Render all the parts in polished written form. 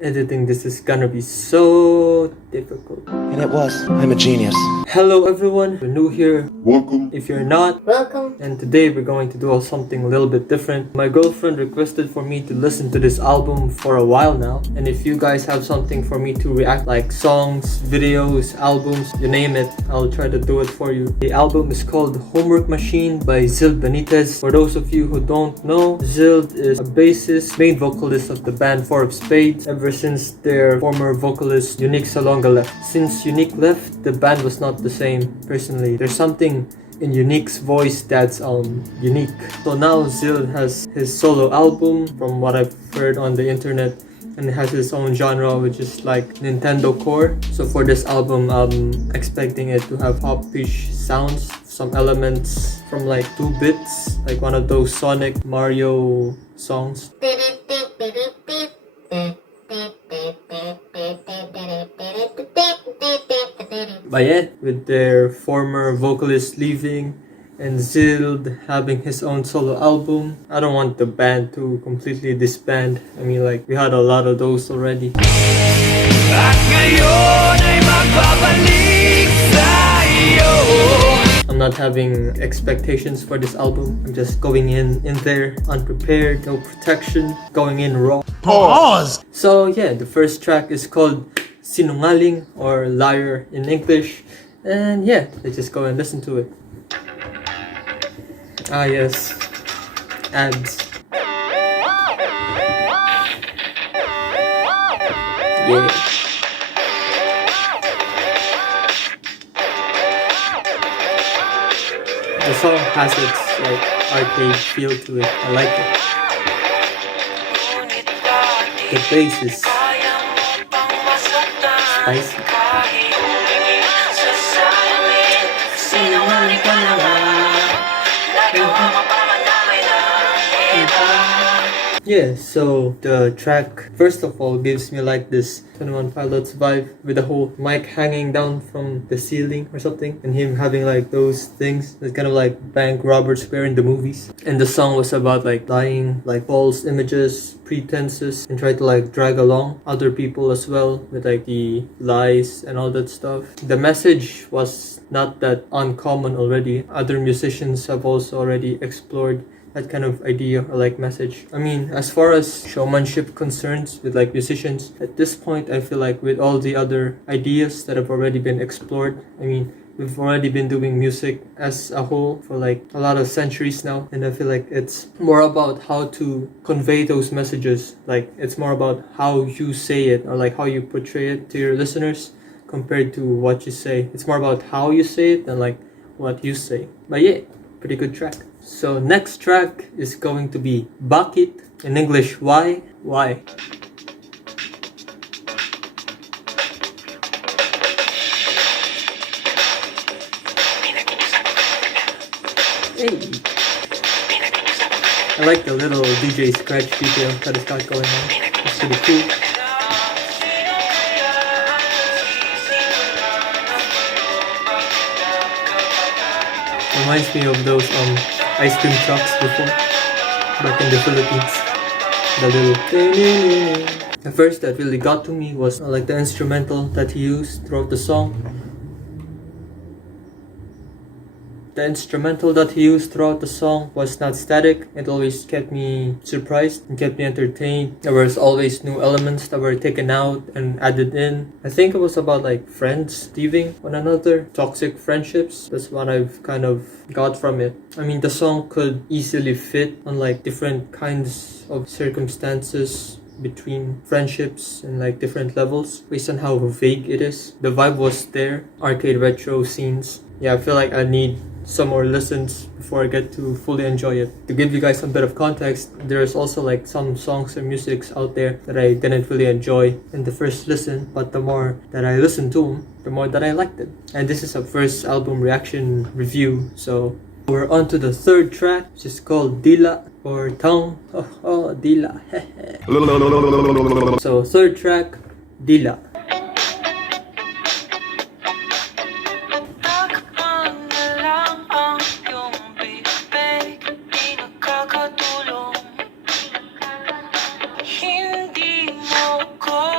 Editing this is gonna be so difficult. And it was. I'm a genius. Hello everyone, if you're new here, Welcome. if you're not, Welcome. and today we're going to do something a little bit different. My girlfriend requested for me to listen to this album for a while now, and if you guys have something for me to react, like songs, videos, albums, you name it, I'll try to do it for you. The album is called Homework Machine by Zild Benitez. For those of you who don't know, Zild is a bassist, main vocalist of the band IV of Spades, ever since their former vocalist Unique Salonga left. Since Unique left, the band was not the same. Personally, there's something in Unique's voice that's unique. So now Zild has his solo album, from what I've heard on the internet, and it has its own genre, which is like Nintendo core. So for this album, I'm expecting it to have pop-ish sounds, some elements from like 2 bits, like one of those Sonic Mario songs. But yeah, with their former vocalist leaving and Zild having his own solo album, I don't want the band to completely disband. I mean, like, we had a lot of those already. I'm not having expectations for this album. I'm just going in there unprepared, no protection, going in raw. Pause! So yeah, the first track is called Sinungaling, or Liar in English. And yeah, let's just go and listen to it. Ah yes, ads. Yeah. The song has its like arcade feel to it. I like it. The bass is spicy. Yeah, so the track first of all gives me like this 21 Pilots vibe, with the whole mic hanging down from the ceiling or something, and him having like those things that kind of like bank robbers wear in the movies. And the song was about like lying, like false images, pretenses, and try to like drag along other people as well with like the lies and all that stuff. The message was not that uncommon already. Other musicians have also already explored that kind of idea or like message. I mean, as far as showmanship concerns with like musicians, at this point I feel like with all the other ideas that have already been explored, I mean, we've already been doing music as a whole for like a lot of centuries now, and I feel like it's more about how to convey those messages. Like, it's more about how you say it, or like how you portray it to your listeners compared to what you say. It's more about how you say it than like what you say. But yeah, pretty good track. So next track is going to be Bakit, in English, why? Why? Hey! I like the little DJ scratch detail that it's got going on. It's pretty cool. Reminds me of those ice cream trucks before, back in the Philippines. The little. The first that really got to me was like the instrumental that he used throughout the song. The instrumental that he used throughout the song was not static. It always kept me surprised and kept me entertained. There was always new elements that were taken out and added in. I think it was about like friends leaving one another, toxic friendships. That's what I've kind of got from it. I mean, the song could easily fit on like different kinds of circumstances between friendships and like different levels based on how vague it is. The vibe was there. Arcade retro scenes. Yeah, I feel like I need some more listens before I get to fully enjoy it. To give you guys some bit of context, there's also like some songs and musics out there that I didn't really enjoy in the first listen, but the more that I listened to them, the more that I liked it. And this is a first album reaction review, so we're on to the third track, which is called Dila, or Tongue. Oh, Dila. So third track, Dila. Hindi mo ko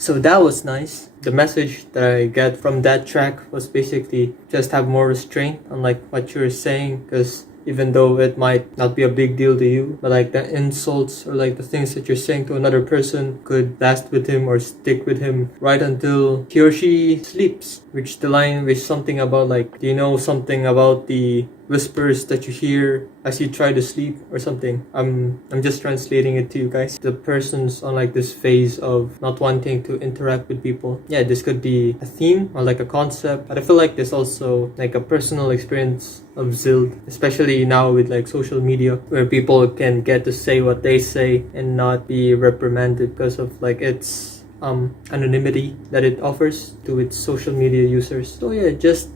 So that was nice. The message that I get from that track was basically just have more restraint on like what you're saying, because even though it might not be a big deal to you, but like the insults or like the things that you're saying to another person could last with him or stick with him right until he or she sleeps. Which the line was something about like, do you know something about the whispers that you hear as you try to sleep or something. I'm just translating it to you guys. The person's on like this phase of not wanting to interact with people. Yeah, this could be a theme or like a concept, but I feel like there's also like a personal experience of Zild, especially now with like social media, where people can get to say what they say and not be reprimanded because of like its anonymity that it offers to its social media users. So yeah, just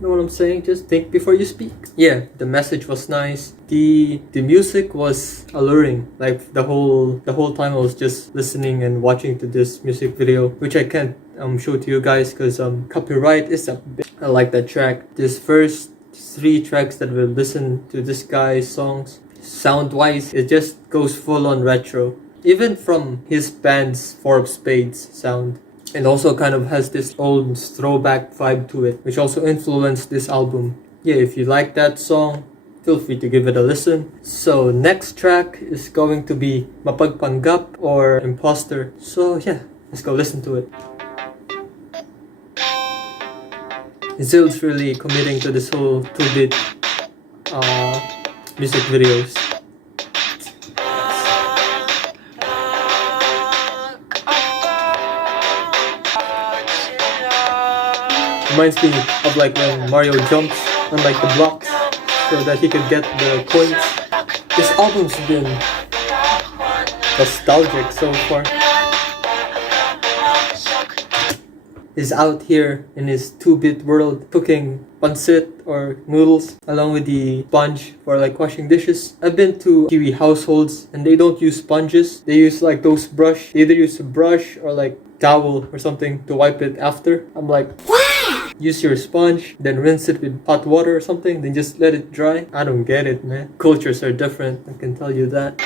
know what I'm saying? Just think before you speak. Yeah, the message was nice. The music was alluring. Like the whole time I was just listening and watching to this music video, which I can't show to you guys because copyright is a bit. I like that track. This first 3 tracks that we'll listen to this guy's songs, sound wise, it just goes full on retro. Even from his band's IV of Spades sound. It also kind of has this old throwback vibe to it, which also influenced this album. Yeah, if you like that song, feel free to give it a listen. So next track is going to be Mapagpanggap or Imposter. So yeah, let's go listen to it. Zild's really committing to this whole 2-bit music videos. Reminds me of like when Mario jumps on like the blocks so that he could get the coins. This album's been nostalgic so far. He's out here in his 2-bit world cooking pancit or noodles along with the sponge for like washing dishes. I've been to Kiwi households and they don't use sponges. They use like those brush. They either use a brush or like towel or something to wipe it after. I'm like, use your sponge, then rinse it with hot water or something, then just let it dry. I don't get it, man. Cultures are different, I can tell you that.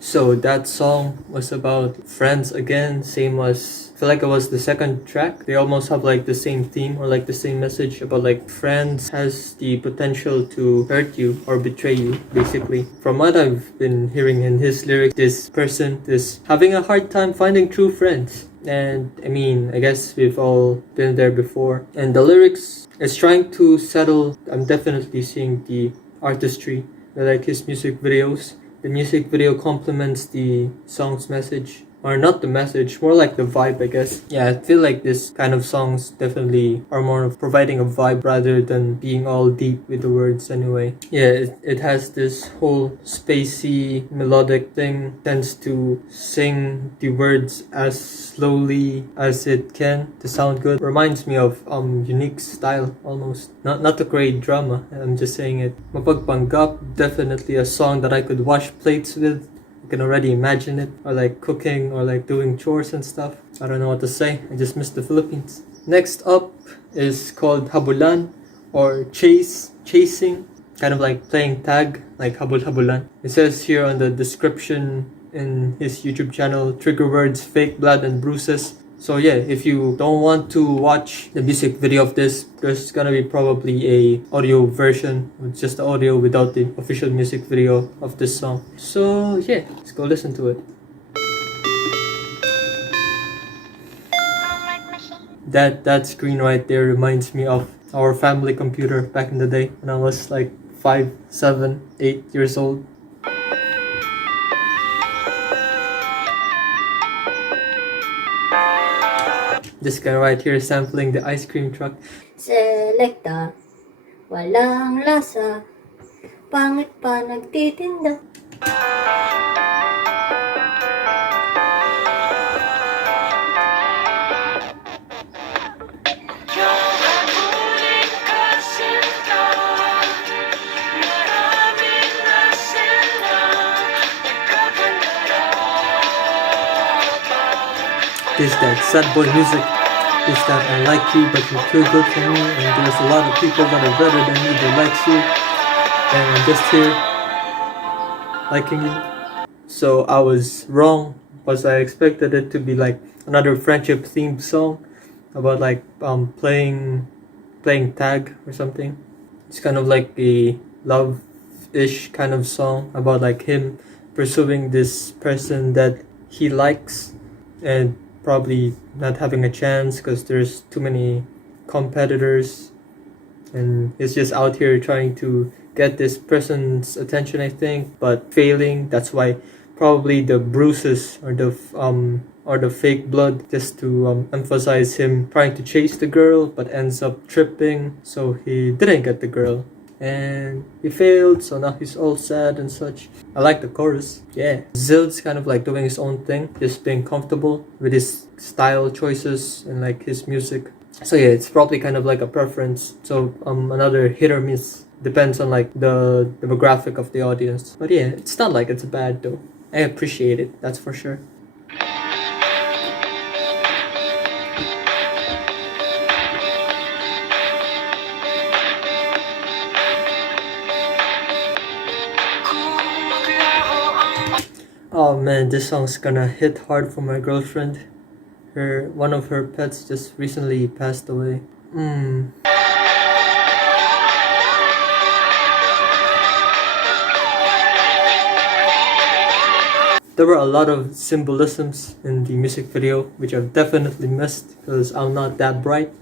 So that song was about friends again, same as I feel like it was the second track. They almost have like the same theme or like the same message about like friends has the potential to hurt you or betray you, basically. From what I've been hearing in his lyrics, this person is having a hard time finding true friends. And I mean, I guess we've all been there before. And the lyrics is trying to settle. I'm definitely seeing the artistry. I like his music videos. The music video complements the song's message. Or not the message, more like the vibe, I guess. Yeah, I feel like this kind of songs definitely are more of providing a vibe rather than being all deep with the words anyway. Yeah, it has this whole spacey melodic thing. Tends to sing the words as slowly as it can to sound good. Reminds me of unique style almost. Not to create drama, I'm just saying it. Mapagpanggap, definitely a song that I could wash plates with. I can already imagine it, or like cooking or like doing chores and stuff. I don't know what to say, I just miss the Philippines. Next up is called Habulan or chasing, kind of like playing tag, like Habulan. It says here on the description in his YouTube channel, trigger words, fake blood and bruises. So yeah, if you don't want to watch the music video of this, there's gonna be probably a audio version with just the audio without the official music video of this song. So yeah, let's go listen to it. That screen right there reminds me of our family computer back in the day when I was like 5, 7, 8 years old. This guy right here sampling the ice cream truck. Selecta, walang lasa, pangit pa nagtitinda. This that sad boy music. is that I like you, but you're too good for me, and there's a lot of people that are better than you that likes you, and I'm just here liking you. So I was wrong, because I expected it to be like another friendship themed song about like playing tag or something. It's kind of like a love-ish kind of song about like him pursuing this person that he likes and probably not having a chance because there's too many competitors, and he's just out here trying to get this person's attention, I think, but failing. That's why probably the bruises or the fake blood, just to emphasize him trying to chase the girl but ends up tripping, so he didn't get the girl and he failed, so now he's all sad and such. I like the chorus. Yeah, Zild's kind of like doing his own thing, just being comfortable with his style choices and like his music. So yeah, it's probably kind of like a preference, so another hit or miss, depends on like the demographic of the audience. But yeah, it's not like it's bad though. I appreciate it, that's for sure. Oh man, this song's gonna hit hard for my girlfriend. One of her pets just recently passed away. There were a lot of symbolisms in the music video, which I've definitely missed because I'm not that bright.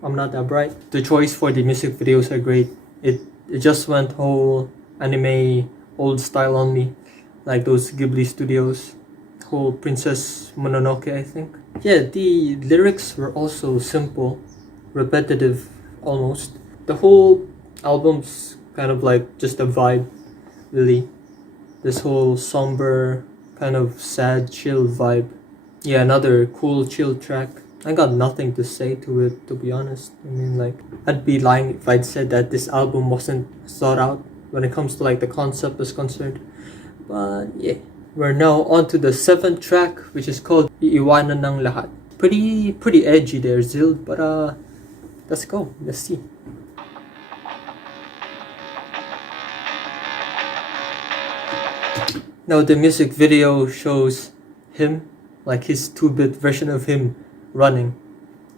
The choice for the music videos are great. It just went whole anime old style on me, like those Ghibli studios, whole Princess Mononoke, I think. Yeah, the lyrics were also simple, repetitive almost. The whole album's kind of like just a vibe, really. This whole somber, kind of sad, chill vibe. Yeah, another cool, chill track. I got nothing to say to it, to be honest. I mean, like, I'd be lying if I'd said that this album wasn't thought out when it comes to like the concept is concerned. But yeah, we're now on to the 7th track, which is called Iiwanan ng Lahat. Pretty edgy there, Zild, but let's go, let's see. Now the music video shows him, like his 2-bit version of him running.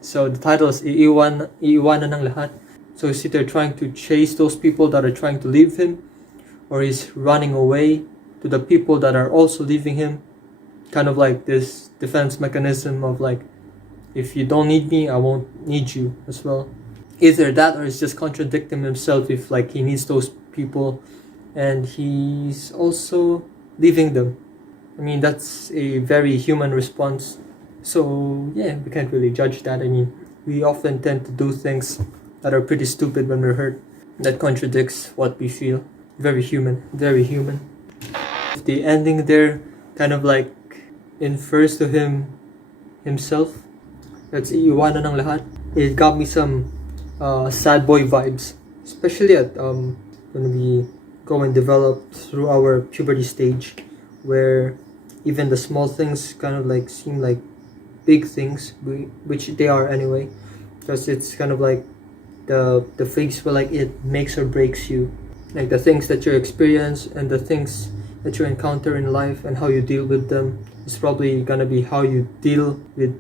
So the title is Iiwanan ng Lahat. So he's either trying to chase those people that are trying to leave him, or he's running away to the people that are also leaving him. Kind of like this defense mechanism of like, if you don't need me, I won't need you as well. Either that or he's just contradicting himself if like he needs those people and he's also leaving them. I mean, that's a very human response. So yeah, we can't really judge that. I mean, we often tend to do things that are pretty stupid when we're hurt. That contradicts what we feel. Very human, very human. The ending there kind of like infers to himself. That's Iiwanan ng Lahat. It got me some sad boy vibes, especially at when we go and develop through our puberty stage, where even the small things kind of like seem like big things, which they are anyway, because it's kind of like the phase where like it makes or breaks you, like the things that you experience and the things that you encounter in life and how you deal with them is probably gonna be how you deal with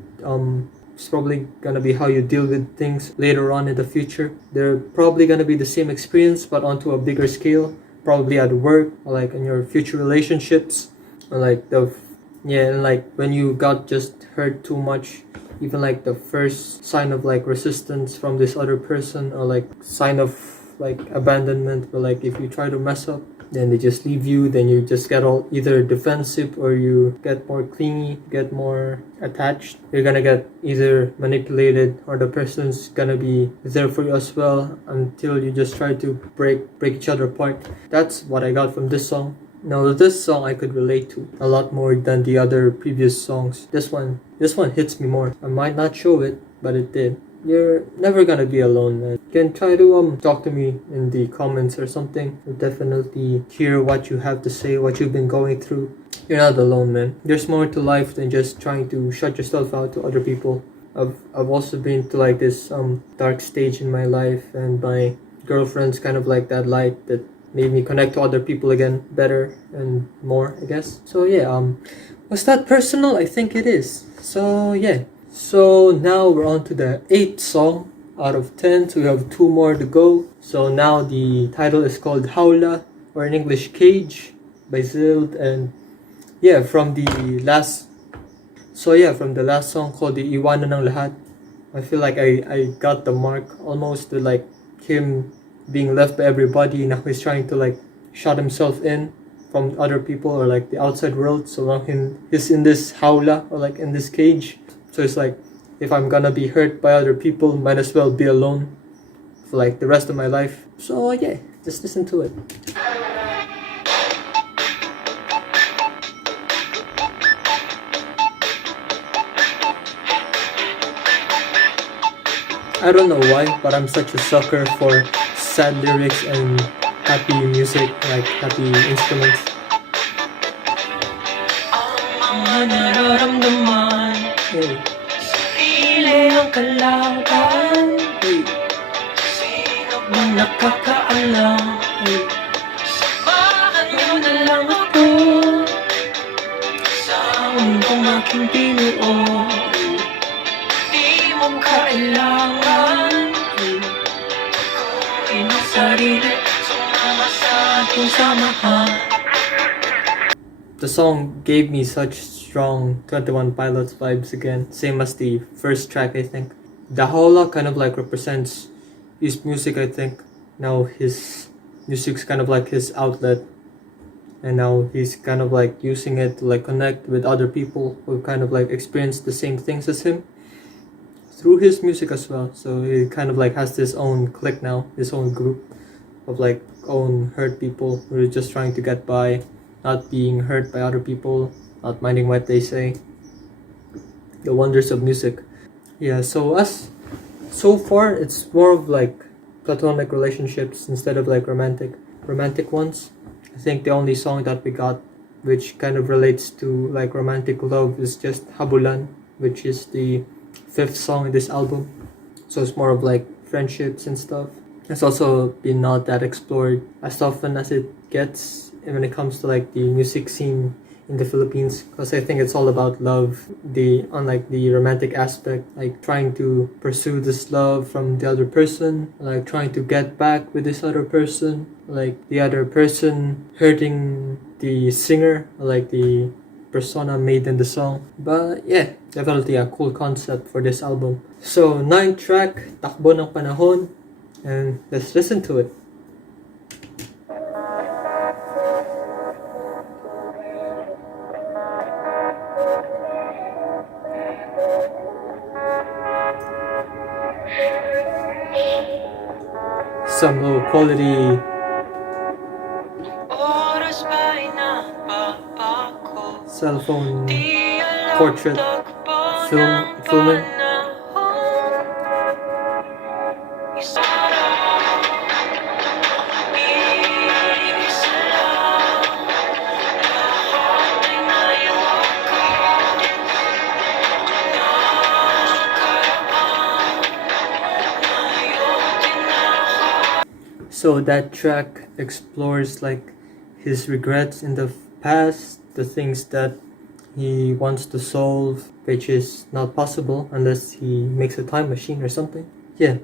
things later on in the future. They're probably gonna be the same experience but onto a bigger scale, probably at work or like in your future relationships, or like and like when you got just hurt too much, even like the first sign of like resistance from this other person, or like sign of like abandonment, but like if you try to mess up, then they just leave you, then you just get all either defensive or you get more clingy, get more attached. You're gonna get either manipulated or the person's gonna be there for you as well until you just try to break each other apart. That's what I got from this song. Now this song I could relate to a lot more than the other previous songs. This one hits me more. I might not show it, but it did. You're never gonna be alone, man. You can try to talk to me in the comments or something. I'll definitely hear what you have to say, what you've been going through. You're not alone, man. There's more to life than just trying to shut yourself out to other people. I've also been to like this dark stage in my life, and my girlfriend's kind of like that light that made me connect to other people again better and more, I guess. So yeah, was that personal? I think it is. So yeah. So now we're on to the 8th song out of 10. So we have 2 more to go. So now the title is called Hawla, or in English Cage, by Zild. And yeah, from the last song called the Iiwanan ng Lahat, I feel like I got the mark almost to like him being left by everybody. Now he's trying to like shut himself in from other people or like the outside world. So now he's in this hawla, or like in this cage. So it's like, if I'm gonna be hurt by other people, might as well be alone for like the rest of my life. So yeah, just listen to it. I don't know why, but I'm such a sucker for sad lyrics and happy music, like happy instruments. Hey. Ang kalaban, hey. Sino bang nakakaalam? Hey. Samahan mo na lang ako sa mundong aking binuo. Di mo kailangan kukuhin ang sarili, sumama sa ating samahan. The song gave me such strong 21 Pilots vibes again, same as the first track, I think. The Hawla kind of like represents his music, I think. Now his music's kind of like his outlet, and now he's kind of like using it to like connect with other people who kind of like experience the same things as him through his music as well. So he kind of like has his own clique now, his own group of like own hurt people who are just trying to get by, not being hurt by other people, not minding what they say. The wonders of music. Yeah, so far it's more of like platonic relationships instead of like romantic ones. I think the only song that we got which kind of relates to like romantic love is just Habulan, which is the 5th song in this album. So it's more of like friendships and stuff. It's also been not that explored as often as it gets when it comes to like the music scene in the Philippines, because I think it's all about love, unlike the romantic aspect, like trying to pursue this love from the other person, like trying to get back with this other person, like the other person hurting the singer, like the persona made in the song. But yeah, definitely a cool concept for this album. So 9th track, Takbo ng Panahon, and let's listen to it. Some low quality cell phone portrait filming. So that track explores like his regrets in the past, the things that he wants to solve, which is not possible unless he makes a time machine or something. Yeah,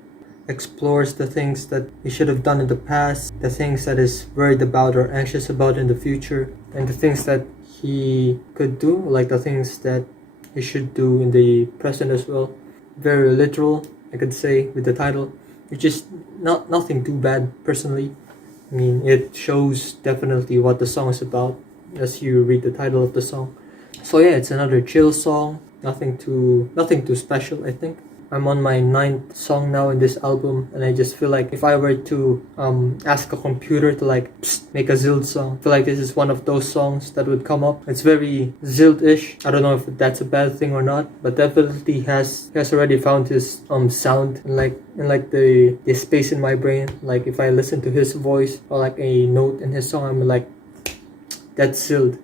explores the things that he should have done in the past, the things that he's worried about or anxious about in the future, and the things that he could do, like the things that he should do in the present as well. Very literal, I could say, with the title. Which is nothing too bad personally. I mean, it shows definitely what the song is about as you read the title of the song. So yeah, it's another chill song. Nothing too special, I think. I'm on my 9th song now in this album, and I just feel like if I were to ask a computer to like make a Zild song, I feel like this is one of those songs that would come up. It's very Zild-ish. I don't know if that's a bad thing or not, but definitely has already found his sound in like the space in my brain. Like if I listen to his voice or like a note in his song, I'm like, that's Zild.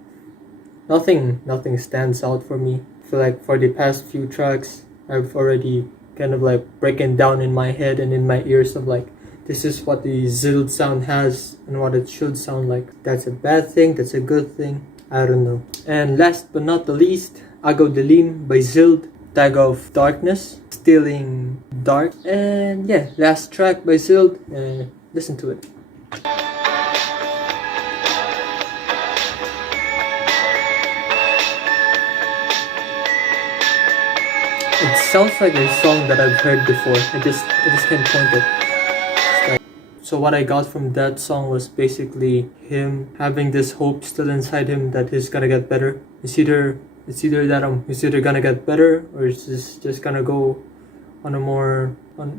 Nothing stands out for me. I feel like for the past few tracks, I've already kind of like breaking down in my head and in my ears of like, this is what the Zild sound has and what it should sound like. That's a bad thing, that's a good thing, I don't know. And last but not the least, Agaw Dilim by Zild, Tag of Darkness, Stealing Dark. And yeah, last track by Zild, listen to it. It sounds like a song that I've heard before. I just can't point it. So what I got from that song was basically him having this hope still inside him that he's gonna get better. It's either he's either gonna get better or it's just gonna go on a more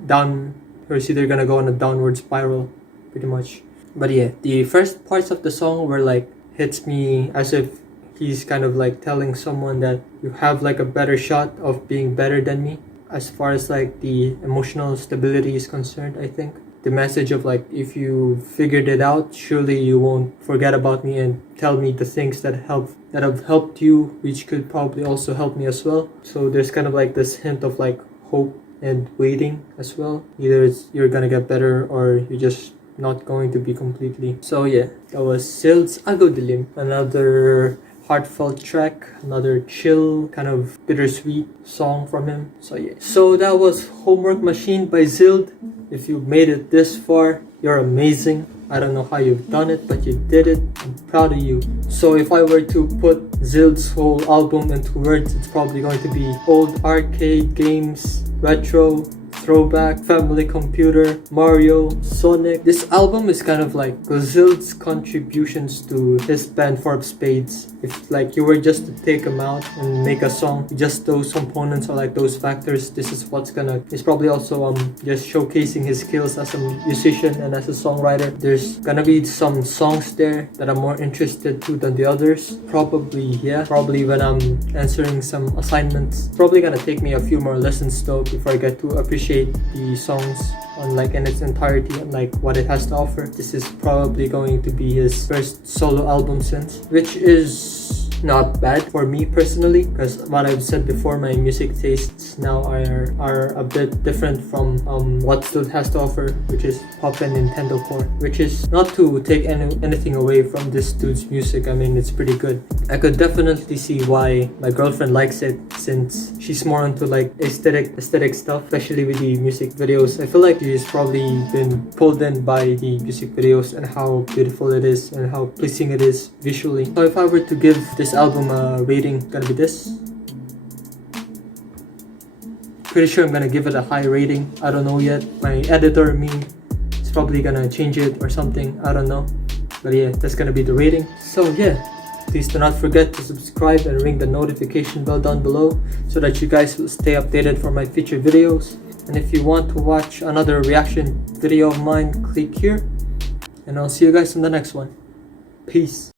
down, or it's either gonna go on a downward spiral, pretty much. But yeah, the first parts of the song were like hits me as if he's kind of like telling someone that you have like a better shot of being better than me as far as like the emotional stability is concerned. I think the message of like, if you figured it out, surely you won't forget about me and tell me the things that have helped you, which could probably also help me as well. So there's kind of like this hint of like hope and waiting as well. Either you're gonna get better or you're just not going to be completely. So yeah, that was Zild's Agaw Dilim, another heartfelt track, another chill, kind of bittersweet song from him. So yeah, so that was Homework Machine by Zild. If you've made it this far, you're amazing. I don't know how you've done it, but you did it. I'm proud of you. So if I were to put Zild's whole album into words, it's probably going to be old arcade games, retro, throwback, family computer, Mario, Sonic. This album is kind of like Zild's contributions to his band IV of Spades. If like you were just to take them out and make a song, just those components or like those factors, this is what's gonna. It's probably also just showcasing his skills as a musician and as a songwriter. There's gonna be some songs there that I'm more interested to than the others. Probably when I'm answering some assignments. Probably gonna take me a few more lessons though before I get to appreciate the songs on like in its entirety and like what it has to offer. This is probably going to be his first solo album since, which is not bad for me personally, because what I've said before, my music tastes now are a bit different from what Zild has to offer, which is pop and Nintendo core, which is not to take anything away from this dude's music. I mean, it's pretty good. I could definitely see why my girlfriend likes it, since she's more into like aesthetic stuff, especially with the music videos. I feel like she's probably been pulled in by the music videos and how beautiful it is and how pleasing it is visually. So if I were to give this album a rating, gonna be this. Pretty sure I'm gonna give it a high rating. I don't know yet. My editor, is probably gonna change it or something. I don't know. But yeah, that's gonna be the rating. So yeah, please do not forget to subscribe and ring the notification bell down below so that you guys will stay updated for my future videos. And if you want to watch another reaction video of mine, click here. And I'll see you guys in the next one. Peace.